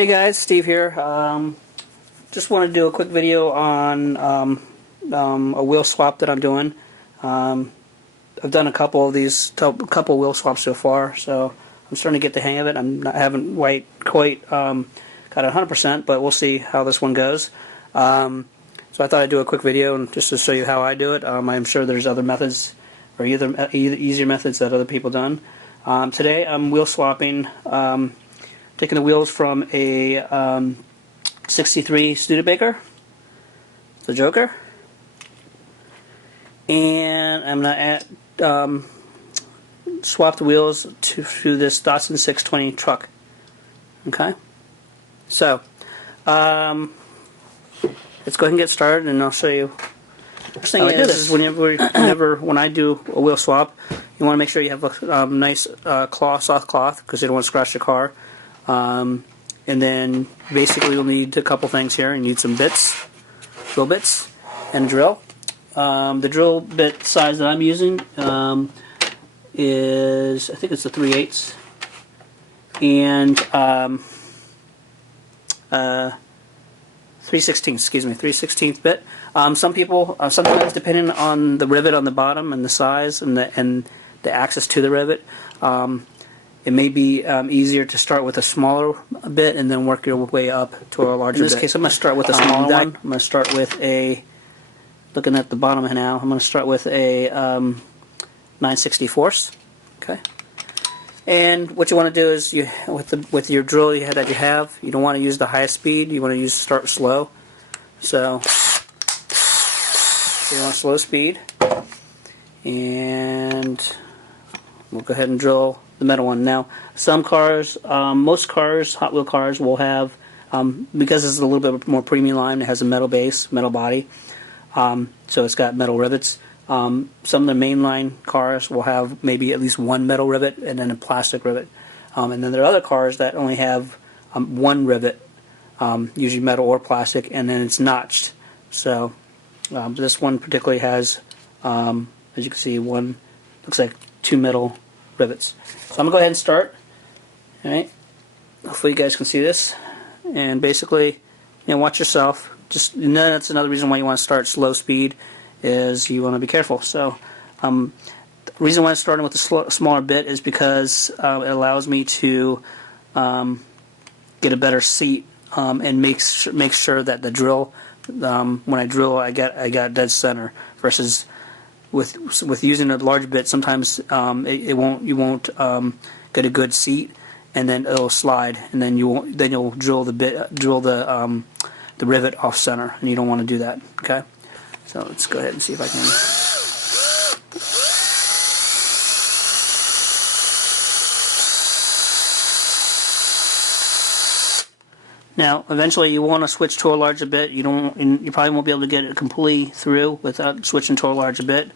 Hey guys, Steve here. Just want to do a quick video on a wheel swap that I'm doing. I've done a couple of these, couple wheel swaps so far, so I'm starting to get the hang of it. I haven't quite got 100%, but we'll see how this one goes. So I thought I'd do a quick video and just to show you how I do it. I'm sure there's other methods or either easier methods that other people done. Today I'm wheel swapping. Taking the wheels from a 63 Studebaker, the Joker, and I'm going to swap the wheels to this Datsun 620 truck. Okay, so let's go ahead and get started, and I'll show you. First thing is when I do a wheel swap, you want to make sure you have a nice soft cloth, because you don't want to scratch the car. And then basically you'll need a couple things here. You need some bits, drill bits, and a drill. The drill bit size that I'm using is, I think it's a 3/8 and 3/16. Excuse me, 3/16 bit. Some people, sometimes depending on the rivet on the bottom and the size and the access to the rivet, it may be easier to start with a smaller bit and then work your way up to a larger bit. In this case, I'm going to start with a smaller one. I'm going to start with a, looking at the bottom now, I'm going to start with a 9/64. Okay. And what you want to do is, with your drill that you have, you don't want to use the highest speed. You want to start slow. So you want slow speed, and we'll go ahead and drill the metal one. Now, some cars, most cars, Hot Wheel cars, will have, because this is a little bit more premium line, it has a metal base, metal body, so it's got metal rivets. Some of the mainline cars will have maybe at least one metal rivet and then a plastic rivet. And then there are other cars that only have one rivet, usually metal or plastic, and then it's notched. So this one particularly has, as you can see, looks like two metal rivets. So I'm going to go ahead and start. Alright, hopefully you guys can see this. And basically, watch yourself. That's another reason why you want to start slow speed, is you want to be careful. So the reason why I'm starting with a smaller bit is because it allows me to get a better seat and make sure that the drill, when I drill, I got dead center, versus with using a large bit, sometimes you won't get a good seat, and then it'll slide, and then you'll drill the rivet off center, and you don't want to do that. Okay, so let's go ahead and see if I can. Now, eventually, you want to switch to a larger bit. You probably won't be able to get it completely through without switching to a larger bit. I'm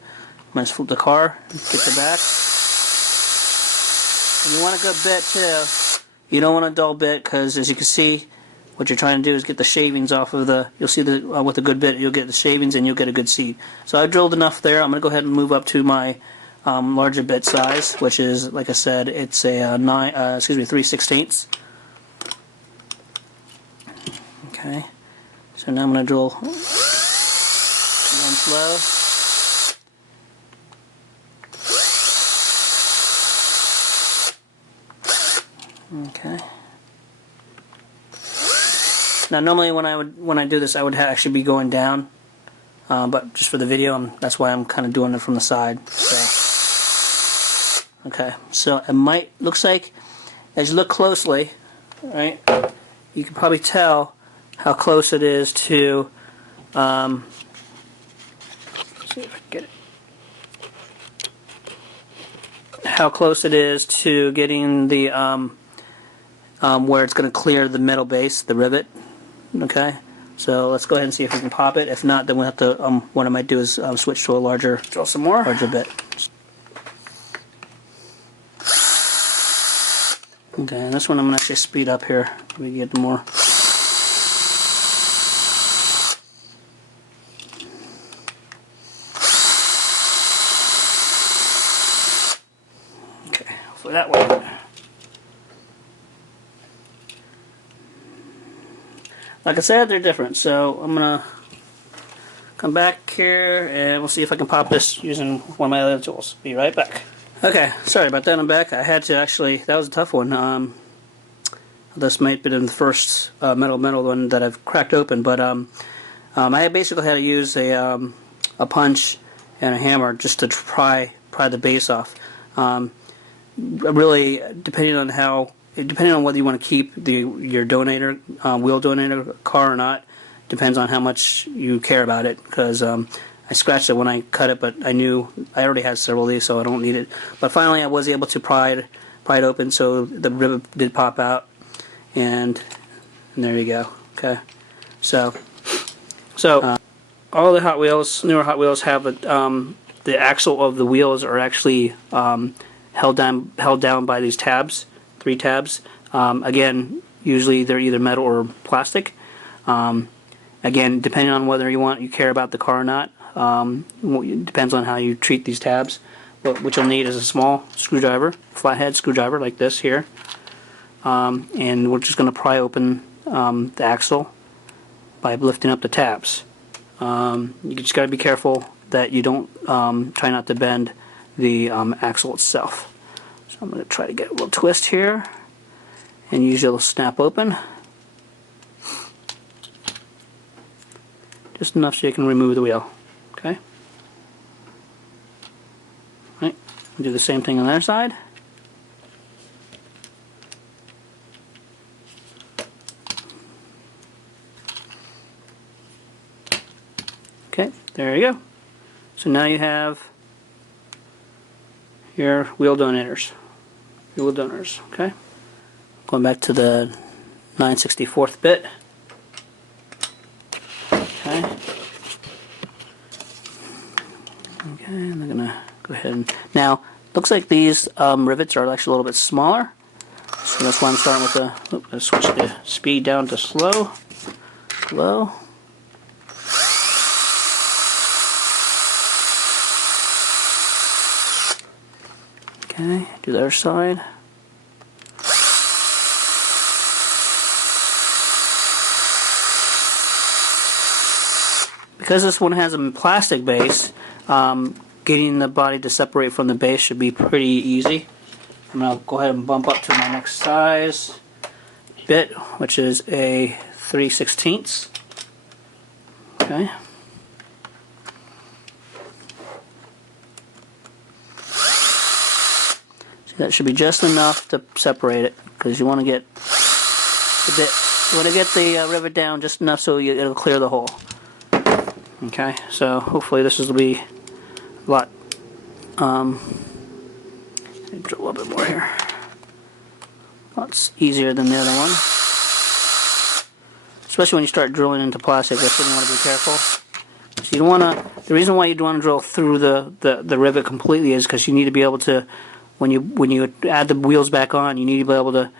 going to flip the car, get the back. And you want a good bit too. You don't want a dull bit, because as you can see, what you're trying to do is get the shavings off of the. You'll see with a good bit, you'll get the shavings and you'll get a good seat. So I drilled enough there. I'm going to go ahead and move up to my larger bit size, which is, like I said, it's a 3/16. Okay, so now I'm going to drill one slow. Okay. Now, normally when I do this, I would actually be going down, but just for the video, that's why I'm kind of doing it from the side. So, okay, so it looks like, as you look closely, right, you can probably tell how close it is to, let's see if I can get it, how close it is to getting the, where it's going to clear the metal base, the rivet. Okay, so let's go ahead and see if we can pop it. If not, then we'll have to, what I might do is switch to a larger bit. Okay, and this one I'm going to actually speed up here. We get more. Okay, hopefully that way. like I said, they're different. So I'm gonna come back here and we'll see if I can pop this using one of my other tools. Be right back. Okay, sorry about that. I'm back. I had to actually. That was a tough one. This might have been the first metal one that I've cracked open, but I basically had to use a punch and a hammer just to pry the base off. Really, depending on whether you want to keep your donator wheel donator car or not, depends on how much you care about it. Because I scratched it when I cut it, but I knew I already had several of these, so I don't need it. But finally, I was able to pry it open, so the rivet did pop out, and there you go. Okay, so all the Hot Wheels, newer Hot Wheels, have the axle of the wheels are actually held down by these tabs, 3 tabs. Again, usually they're either metal or plastic. Again, depending on whether you care about the car or not, depends on how you treat these tabs. But what you'll need is a small screwdriver, flathead screwdriver like this here, and we're just going to pry open the axle by lifting up the tabs. You just got to be careful that you don't try not to bend the axle itself. So I'm going to try to get a little twist here and usually it'll snap open just enough so you can remove the wheel. Okay. Right. We'll do the same thing on the other side. Okay, there you go. So now you have your wheel donators. Your wheel donors, okay? Going back to the 9/64 bit. Okay. Okay, and I'm gonna go ahead and now looks like these rivets are actually a little bit smaller. So that's why I'm starting with the. Let's switch the speed down to slow. Low. Okay, do the other side. Because this one has a plastic base, getting the body to separate from the base should be pretty easy. I'm going to go ahead and bump up to my next size bit, which is a 3/16. Okay. That should be just enough to separate it, because you want to get the rivet down just enough so it'll clear the hole. Okay, so hopefully this will be a lot. Drill a little bit more here. Lots easier than the other one, especially when you start drilling into plastic. That's when you want to be careful. So you don't want to. The reason why you don't want to drill through the rivet completely is because you need to be able to. When you add the wheels back on, you need to be able to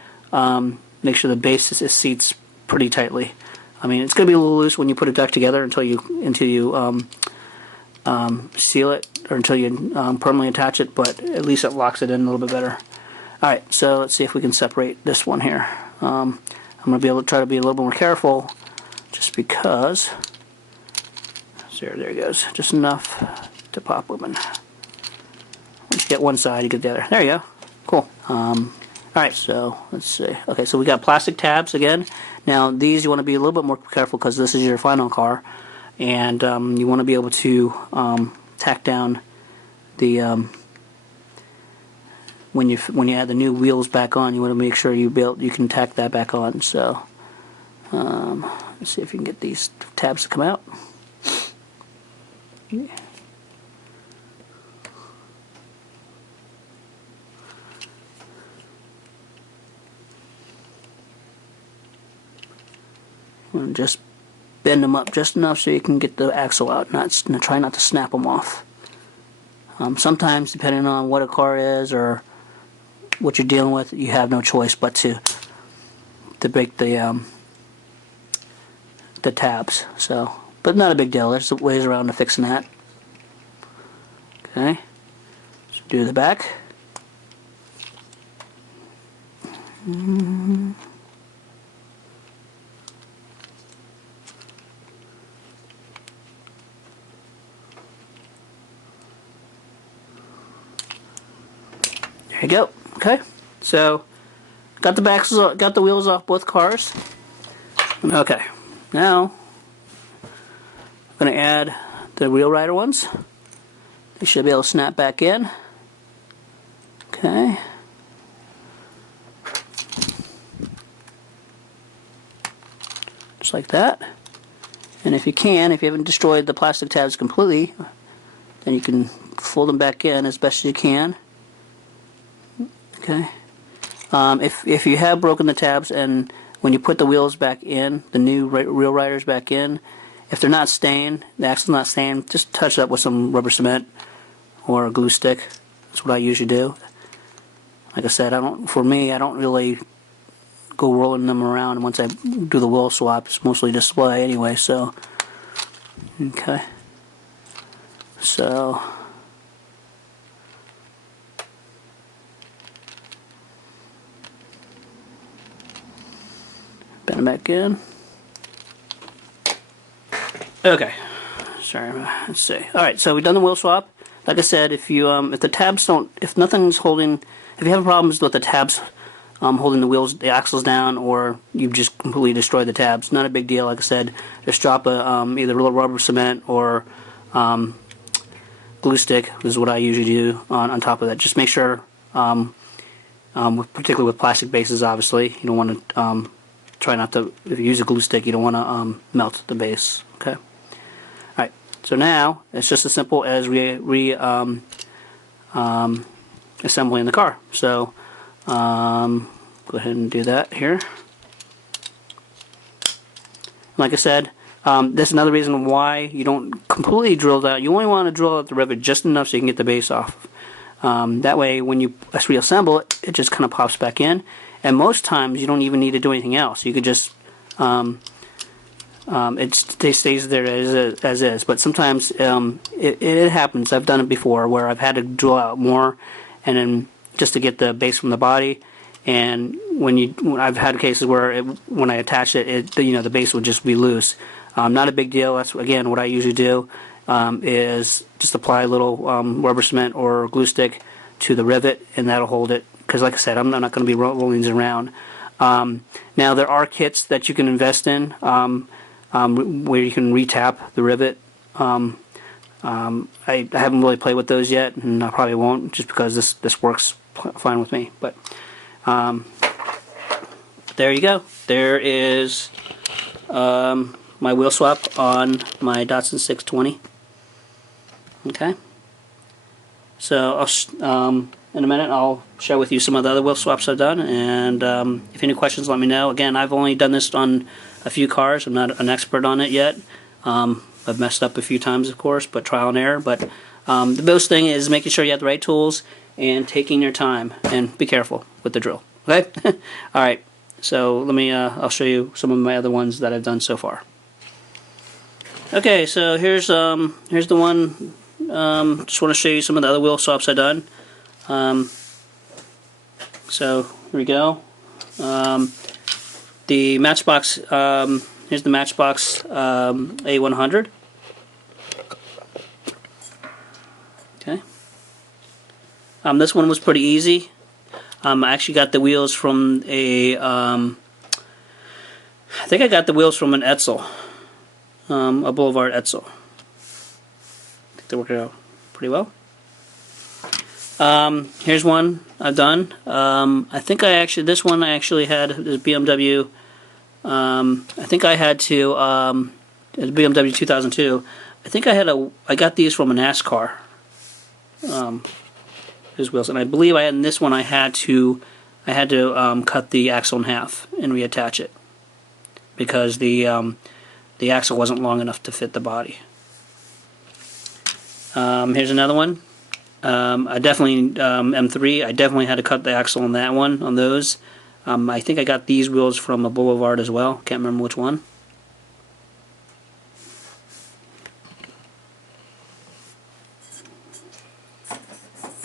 make sure the base seats pretty tightly. I mean, it's going to be a little loose when you put it back together until you seal it or until you permanently attach it, but at least it locks it in a little bit better. All right, so let's see if we can separate this one here. I'm going to be able to try to be a little bit more careful, just because. So there it goes, just enough to pop open. Once you get one side, you get the other. There you go. Cool. Alright, so let's see. Okay, so we got plastic tabs again. Now, these you want to be a little bit more careful because this is your final car. And you want to be able to tack down the... when you add the new wheels back on, you want to make sure you can tack that back on. So, let's see if you can get these tabs to come out. Yeah. And just bend them up just enough so you can get the axle out. Try not to snap them off. Sometimes, depending on what a car is or what you're dealing with, you have no choice but to break the tabs. So, but not a big deal. There's ways around to fixing that. Okay. So do the back. you go. Okay, so got the wheels off both cars. Okay, now I'm going to add the wheel rider ones. They should be able to snap back in. Okay. Just like that. And if you haven't destroyed the plastic tabs completely, then you can fold them back in as best as you can. Okay. If you have broken the tabs, and when you put the wheels back in, the new wheel riders back in, if they're not stained, the axle's not stained, just touch it up with some rubber cement or a glue stick. That's what I usually do. Like I said, I don't really go rolling them around once I do the wheel swap. It's mostly display anyway, so okay. So bend them back in. Okay. Sorry, let's see. Alright, so we've done the wheel swap. Like I said, if the tabs don't, if nothing's holding, if you have problems with the tabs holding the axles down, or you've just completely destroyed the tabs, not a big deal. Like I said, just drop either rubber cement or glue stick is what I usually do on top of that. Just make sure, particularly with plastic bases, obviously, you don't want to try not to. If you use a glue stick, you don't want to melt the base. Okay. All right. So now it's just as simple as assembling the car. So go ahead and do that here. Like I said, this is another reason why you don't completely drill out. You only want to drill out the rivet just enough so you can get the base off. That way, when you reassemble it, it just kind of pops back in. And most times, you don't even need to do anything else. You could just it stays there as is. But sometimes it happens. I've done it before where I've had to drill out more, and then just to get the base from the body. And when I've had cases where when I attach it, the base would just be loose. Not a big deal. That's again what I usually do is just apply a little rubber cement or glue stick to the rivet, and that'll hold it. Because like I said, I'm not going to be rolling these around. Now there are kits that you can invest in where you can retap the rivet. I haven't really played with those yet, and I probably won't, just because this works fine with me. But there you go. There is my wheel swap on my Datsun 620. Okay. So in a minute I'll share with you some of the other wheel swaps I've done, and if any questions, let me know. Again, I've only done this on a few cars. I'm not an expert on it yet. I've messed up a few times, of course, but trial and error. But the most thing is making sure you have the right tools and taking your time, and be careful with the drill. Okay. All right. So let me. I'll show you some of my other ones that I've done so far. Okay. So here's the one. Just want to show you some of the other wheel swaps I've done. So here we go. The Matchbox. Here's the Matchbox A100. Okay. This one was pretty easy. I actually got the wheels from a. I think I got the wheels from an Edsel, a Boulevard Edsel. I think they worked out pretty well. Here's one I've done. I think this one I actually had the BMW. I think I had to the BMW 2002. I think I got these from a NASCAR. His wheels, and I believe in this one I had to cut the axle in half and reattach it because the axle wasn't long enough to fit the body. Here's another one. I definitely M3. I definitely had to cut the axle on that one, on those. I think I got these wheels from a Boulevard as well. Can't remember which one.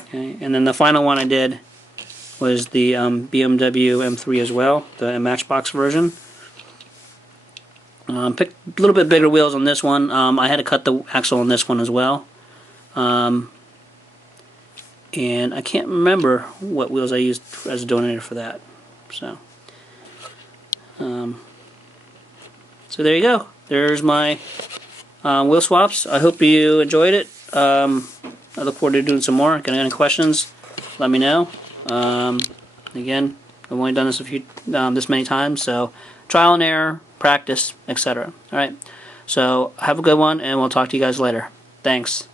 Okay, and then the final one I did was the BMW M3 as well, the Matchbox version. Picked a little bit bigger wheels on this one. I had to cut the axle on this one as well. and I can't remember what wheels I used as a donator for that. So so there you go. There's my wheel swaps. I hope you enjoyed it. I look forward to doing some more. Got any questions? Let me know. Again, I've only done this this many times, so trial and error, practice, etc. All right. So have a good one, and we'll talk to you guys later. Thanks.